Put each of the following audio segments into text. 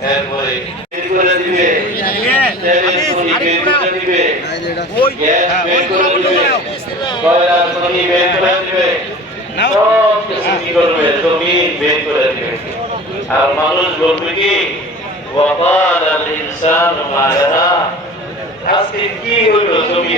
হ্যাঁ, এরপরে দিবে। সব কি করবে জমি বের দিবে। আর মানুষ বলবে কি ওয়াকাল আল ইনসান মারা আজকে কি হলো জমি?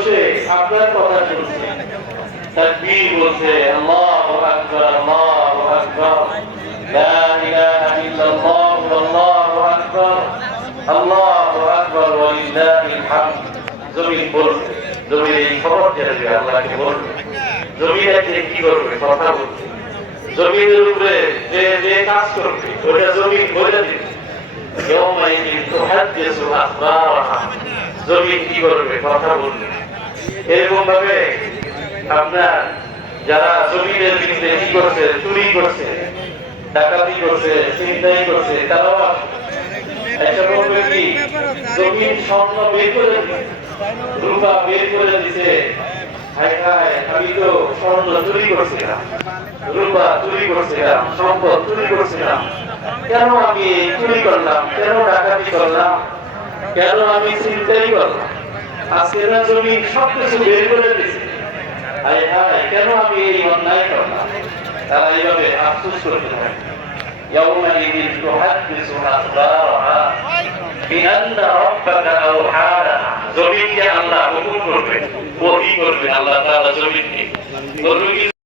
বসে আপনার কথা শুনছে তাকবীর বলছে আল্লাহু আকবার আল্লাহু আকবার লা ইলাহা ইল্লাল্লাহ আল্লাহু আকবার আল্লাহু আকবার ওয়া লিল্লাহিল হামদ জমিন বলবে জমিন এই খবর জেনে দেবে আল্লাহকে বলবে জমিন এসে কি করবে কথা বলবে জমিনের উপরে যে যে কাজ করবে ওটা জমিন বলে দিবে يومئذ تحدث أخبارها জমিন কি করবে কথা বলবে এরকম ভাবে আপনার যারা জমিনের বিরুদ্ধে কি করছে, চুরি করছে, ডাকাতি করছে চিন্তাই করছে বলবে কি? জমিন স্বর্ণ বের করে বের করে আমি তো স্বর্ণ চুরি করছিলাম। রূপা চুরি সম্পদ চুরি কেন আমি চুরি করলাম? কেন ডাকাতি করলাম? কেন আমি চিন্তাই করলাম? আজকে না জমি সব কিছু বের করে দিছে হায় হায় কেন আমি এই অন্যায় করলাম তারা এইভাবে আফসোস করতে থাকে يومئذ تحدث أخبارها بأن ربك أوحى لها জমিনকে আল্লাহ হুকুম করবে ওহি করবে আল্লাহ তাআলা জমিনকে করবে কি